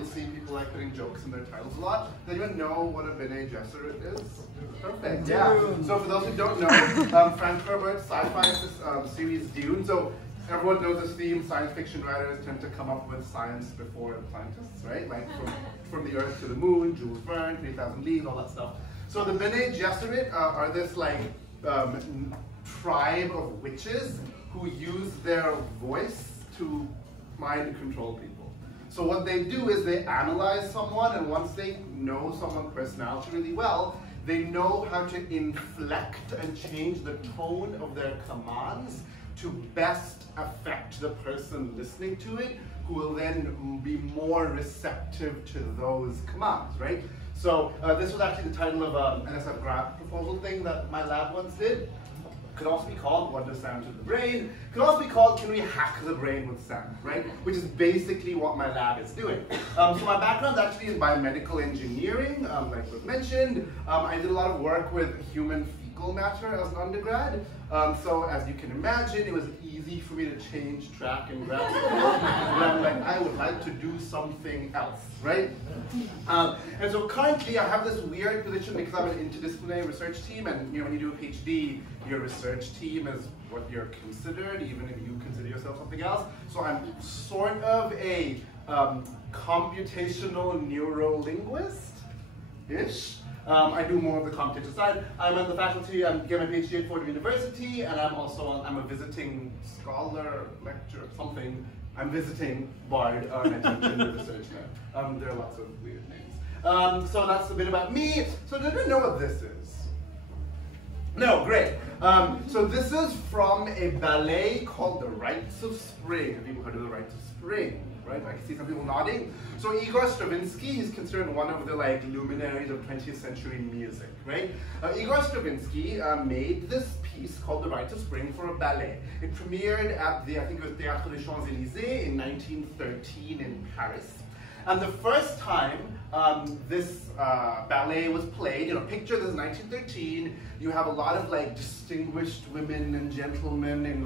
you'll see people like putting jokes in their titles a lot. Does anyone know what a Bene Gesserit is? Perfect, yeah. So for those who don't know, Frank Herbert's sci-fi series Dune. So everyone knows this theme. Science fiction writers tend to come up with science before scientists, right? Like from the Earth to the Moon, Jules Verne, 3,000 Leagues, all that stuff. So the Bene Gesserit are this like tribe of witches who use their voice to mind control people. So what they do is they analyze someone, and once they know someone's personality really well, they know how to inflect and change the tone of their commands to best affect the person listening to it, who will then be more receptive to those commands, right? So this was actually the title of an NSF grant proposal thing that my lab once did. Could also be called What Does Sound Do to the Brain? Could also be called Can We Hack the Brain with Sound, right? Which is basically what my lab is doing. So my background is actually in biomedical engineering, like was mentioned. I did a lot of work with human fecal matter as an undergrad. So as you can imagine, it was easy for me to change track in grad school. And I'm like, I would like to do something else, right? And so currently I have this weird position because I'm an interdisciplinary research team, and when you do a PhD, your research team is what you're considered, even if you consider yourself something else. So I'm sort of a computational neurolinguist-ish. I do more of the computational side. I'm on the faculty, I'm getting my PhD at Fordham University, and I'm a visiting scholar, lecturer, something. I'm visiting Bard and I teach in the research now. There are lots of weird names. So that's a bit about me. So did you know what this is? No, great. So this is from a ballet called the Rites of Spring. Have people heard of the Rites of Spring? Right? I can see some people nodding. So Igor Stravinsky is considered one of the luminaries of 20th century music, right? Igor Stravinsky made this piece called the Rite of Spring for a ballet. It premiered at the, I think it was Théâtre des Champs-Élysées in 1913 in Paris. And the first time this ballet was played, picture this is 1913, you have a lot of distinguished women and gentlemen in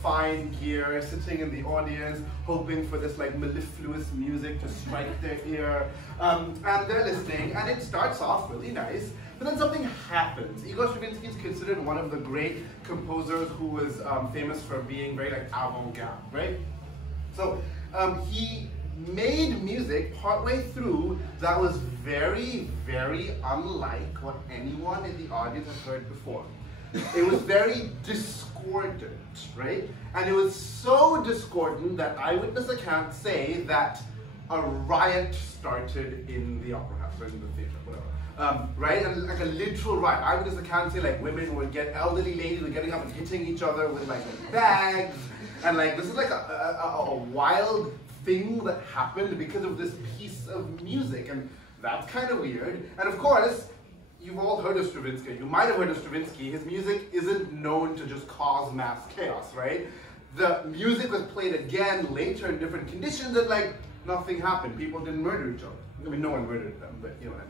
fine gear sitting in the audience, hoping for this mellifluous music to strike their ear, and they're listening, and it starts off really nice, but then something happens. Igor Stravinsky is considered one of the great composers who was famous for being very avant-garde, right? So he made music partway through that was very, very unlike what anyone in the audience has heard before. It was very discordant, right? And it was so discordant that eyewitness accounts say that a riot started in the opera house, or in the theater, whatever. Right? And like a literal riot. Eyewitness accounts say women would get, elderly ladies were getting up and hitting each other with bags. And this is a wild thing that happened because of this piece of music. And that's kind of weird. And of course, you've all heard of Stravinsky. You might have heard of Stravinsky. His music isn't known to just cause mass chaos, right? The music was played again later in different conditions and nothing happened. People didn't murder each other. I mean, no one murdered them, but you know what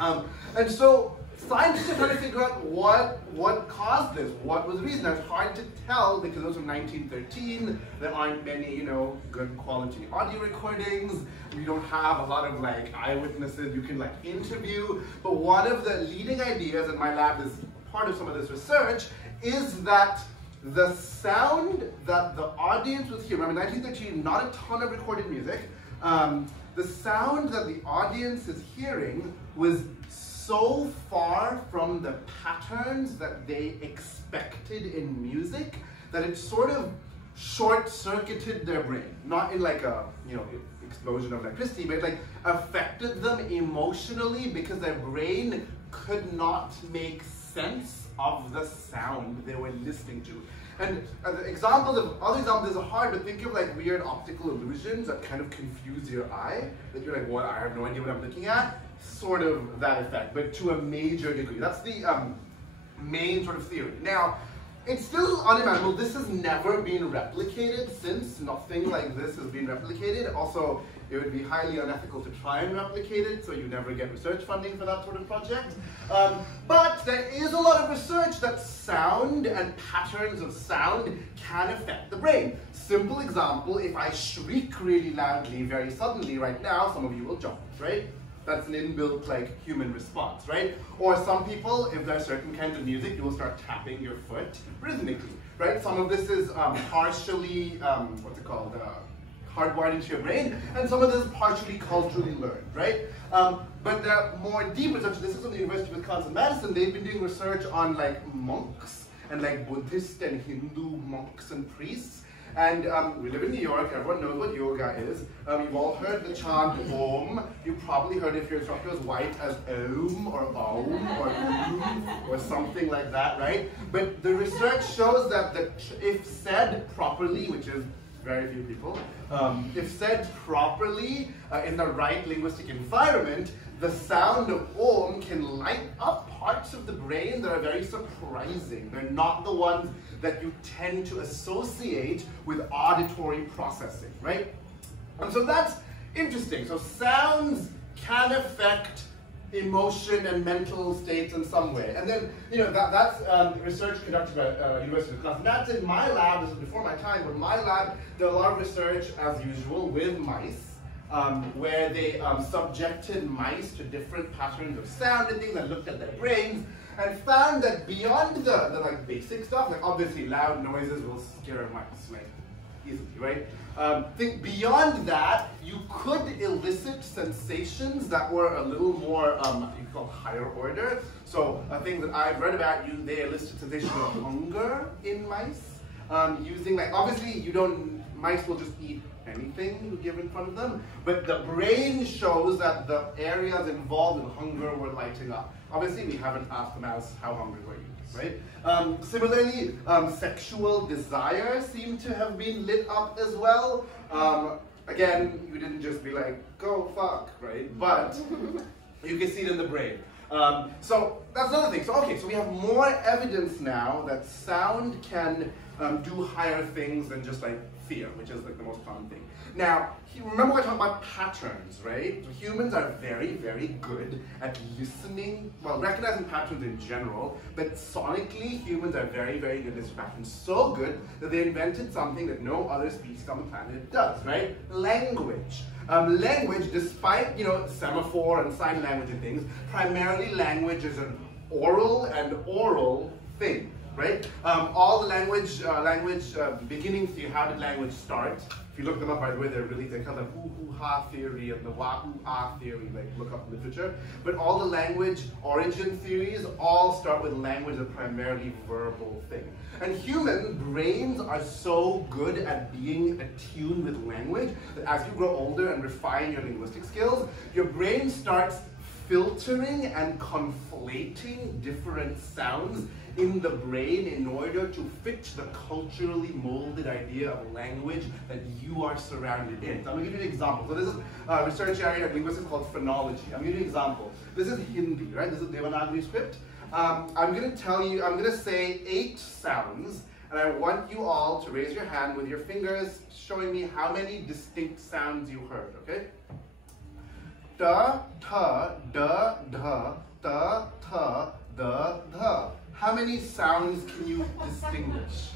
I mean. And so scientists are trying to figure out what caused this. What was the reason? It's hard to tell because it was from 1913. There aren't many, good quality audio recordings. We don't have a lot of eyewitnesses you can interview. But one of the leading ideas, and my lab is part of some of this research, is that the sound that the audience was hearing, remember 1913, not a ton of recorded music, the sound that the audience is hearing was so far from the patterns that they expected in music that it sort of short-circuited their brain. Not in a, explosion of electricity, but it affected them emotionally because their brain could not make sense of the sound they were listening to. And other examples are hard, but think of weird optical illusions that kind of confuse your eye, that you're what, I have no idea what I'm looking at. Sort of that effect, but to a major degree. That's the main sort of theory. Now, it's still unimaginable. This has never been replicated since. Nothing like this has been replicated. Also, It would be highly unethical to try and replicate it, so you never get research funding for that sort of project. But there is a lot of research that sound and patterns of sound can affect the brain. Simple example, if I shriek really loudly very suddenly right now, some of you will jump, right? That's an inbuilt like human response, right? Or some people, if there's certain kinds of music, you will start tapping your foot rhythmically, right? Some of this is partially, hardwired into your brain, and some of this is partially culturally learned, right? But there are more deep research. This is from the University of Wisconsin-Madison. They've been doing research on like monks and like Buddhist and Hindu monks and priests. And we live in New York, everyone knows what yoga is. You've all heard the chant Om. You probably heard if your instructor is white as Om or or something like that, right? But the research shows that if said properly, which is very few people, if said properly in the right linguistic environment, the sound of Om can light up parts of the brain that are very surprising. They're not the ones that you tend to associate with auditory processing, right? And so that's interesting. So sounds can affect emotion and mental states in some way. And then, that's research conducted by University of Wisconsin. In my lab, this is before my time, but in my lab, there are a lot of research, as usual, with mice. Where they subjected mice to different patterns of sound and things and looked at their brains and found that beyond the like basic stuff, like obviously loud noises will scare mice, like easily, right? Think beyond that, you could elicit sensations that were a little more, you call higher order. So things that I've read about, they elicit sensations of hunger in mice, using like, obviously mice will just eat anything you give in front of them, but the brain shows that the areas involved in hunger were lighting up. Obviously, we haven't asked the mouse how hungry were you, right? Similarly, sexual desire seemed to have been lit up as well. Again, you didn't just be like, go fuck, right? But you can see it in the brain. So that's another thing. So we have more evidence now that sound can do higher things than just like fear, which is like the most common thing. Now, remember I talked about patterns, right? So humans are very, very good at listening, well, recognizing patterns in general, but sonically, humans are very, very good at this patterns. So good that they invented something that no other species on the planet does, right? Language. Language, despite, semaphore and sign language and things, primarily language is an oral thing. Right? All the language beginning theory, how did language start? If you look them up, by the way, they call them hoo-ha theory and the wah-hoo-ah theory, like look up literature. But all the language origin theories all start with language as a primarily verbal thing. And human brains are so good at being attuned with language that as you grow older and refine your linguistic skills, your brain starts filtering and conflating different sounds in the brain in order to fit the culturally molded idea of language that you are surrounded in. So I'm going to give you an example. So this is a research area of linguistics called phonology. I'm going to give you an example. This is Hindi, right? This is Devanagari script. I'm going to say 8 sounds, and I want you all to raise your hand with your fingers showing me how many distinct sounds you heard, okay? Da, ta, da, da, da, ta, da, da. How many sounds can you distinguish?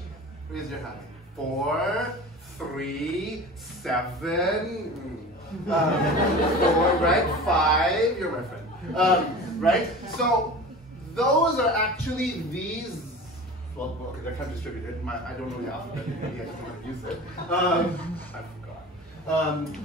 Raise your hand. 4, 3, 7, 4, right? 5, you're my friend. Right? So those are actually these. Well, okay, they're kind of distributed. I don't know the alphabet. Maybe I just want to use it. I forgot.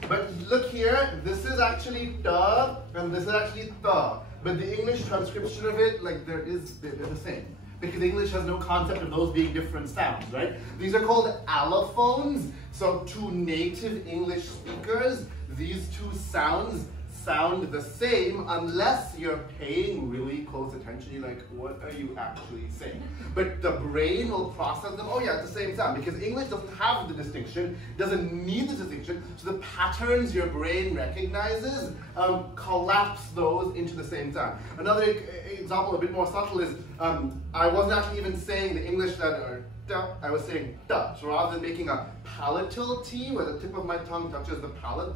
But look here. This is actually ta, and this is actually tha. But the English transcription of it, like they're the same. Because English has no concept of those being different sounds, right? These are called allophones. So to native English speakers, these two sounds sound the same unless you're paying really close attention. You're like, what are you actually saying? But the brain will process them, oh yeah, it's the same sound. Because English doesn't have the distinction, doesn't need the distinction, so the patterns your brain recognizes collapse those into the same sound. Another example, a bit more subtle, is I wasn't actually even saying the English letter, I was saying da. So rather than making a palatal T, where the tip of my tongue touches the palate,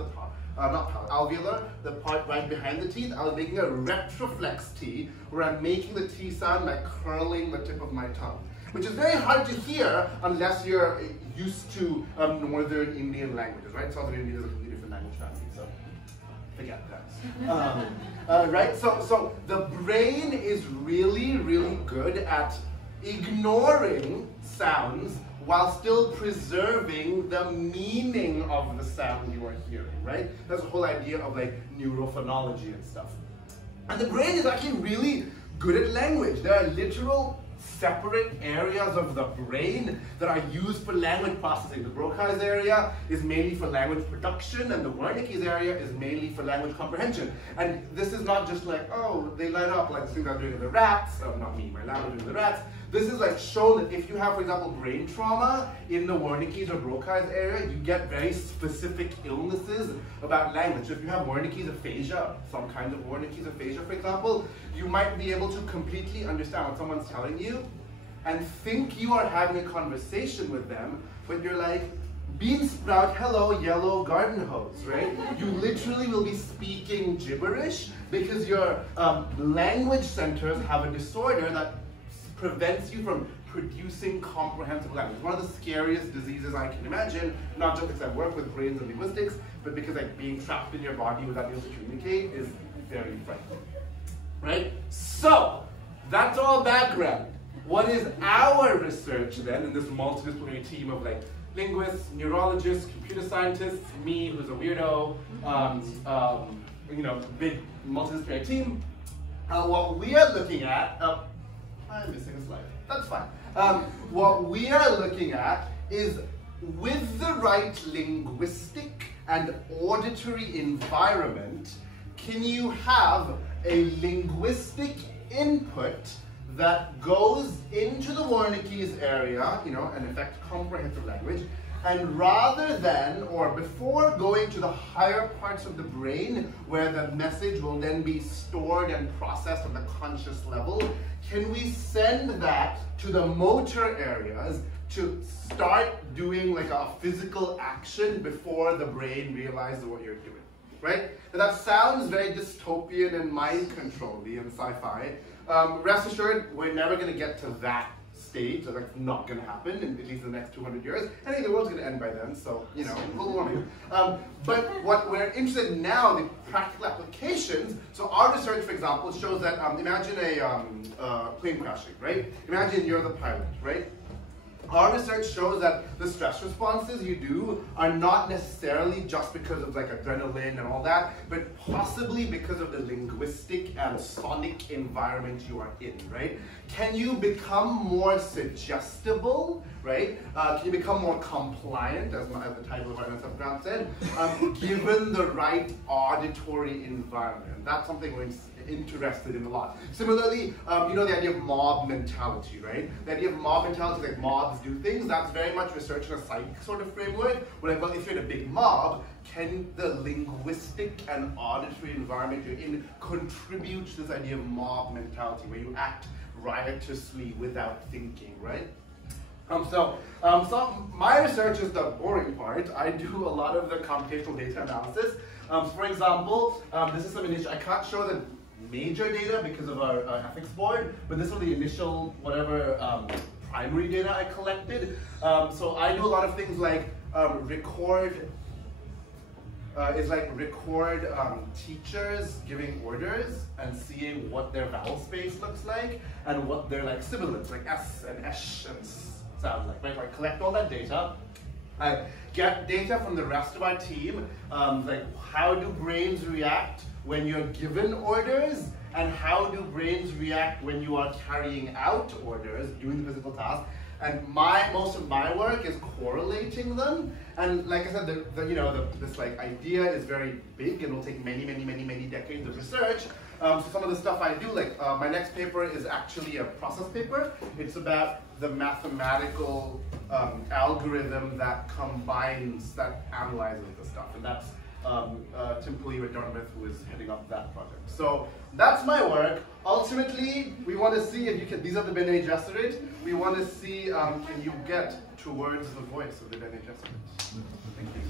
not alveolar, the part right behind the teeth, I was making a retroflex T, where I'm making the T sound by curling the tip of my tongue, which is very hard to hear unless you're used to Northern Indian languages, right? Southern Indian is a completely different language family, so forget that. Right, so the brain is really, really good at ignoring sounds while still preserving the meaning of the sound you are hearing, right? That's the whole idea of like neurophonology and stuff. And the brain is actually really good at language. There are literal separate areas of the brain that are used for language processing. The Broca's area is mainly for language production, and the Wernicke's area is mainly for language comprehension. And this is not just like, oh, they light up like the things I'm doing with the rats, not me, my lab is doing the rats. This is like shown that if you have, for example, brain trauma in the Wernicke's or Broca's area, you get very specific illnesses about language. So if you have Wernicke's aphasia, some kinds of Wernicke's aphasia, for example, you might be able to completely understand what someone's telling you and think you are having a conversation with them, but you're like, bean sprout, hello, yellow garden hose, right? You literally will be speaking gibberish because your language centers have a disorder that prevents you from producing comprehensible language. One of the scariest diseases I can imagine, not just because I work with brains and linguistics, but because like being trapped in your body without being able to communicate is very frightening, right? So, that's all background. What is our research then in this multidisciplinary team of like linguists, neurologists, computer scientists, me who's a weirdo, you know, big multidisciplinary team? What we are looking at, I'm missing a slide. That's fine. What we are looking at is with the right linguistic and auditory environment, can you have a linguistic input that goes into the Wernicke's area, you know, and affect comprehensive language, and rather than, or before going to the higher parts of the brain, where the message will then be stored and processed on the conscious level, can we send that to the motor areas to start doing like a physical action before the brain realizes what you're doing, right? And that sounds very dystopian and mind control-y and sci-fi. Rest assured, we're never going to get to that stage. That's not going to happen in at least the next 200 years. I think the world's going to end by then, so, you know, global warming. But what we're interested in now, the practical applications. So our research, for example, shows that, imagine a plane crashing, right? Imagine you're the pilot, right? Our research shows that the stress responses you do are not necessarily just because of like adrenaline and all that, but possibly because of the linguistic and sonic environment you are in, right? Can you become more suggestible, right? Can you become more compliant, as the title of our grant said, given the right auditory environment? That's something we're interested in a lot. Similarly, you know the idea of mob mentality, right? The idea of mob mentality, like mobs do things, that's very much research in a psych sort of framework, where like, well, if you're in a big mob, can the linguistic and auditory environment you're in contribute to this idea of mob mentality, where you act riotously without thinking, right? So my research is the boring part. I do a lot of the computational data analysis. For example, this is some initial, I can't show the major data because of our ethics board, but this was the initial, whatever, primary data I collected. So I do a lot of things like record teachers giving orders and seeing what their vowel space looks like and what their like sibilants, like S and esh and sound like, right? So I collect all that data. I get data from the rest of our team, like how do brains react when you're given orders, and how do brains react when you are carrying out orders, doing the physical task. And most of my work is correlating them. And like I said, this like idea is very big and will take many decades of research. So some of the stuff I do, like my next paper is actually a process paper. It's about the mathematical algorithm that analyzes the stuff. And that's Tim Pulley with Dartmouth, who is heading up that project. So that's my work. Ultimately, we want to see if you can, these are the Bene Gesserit. We want to see, can you get towards the voice of the Bene Gesserit? Thank you.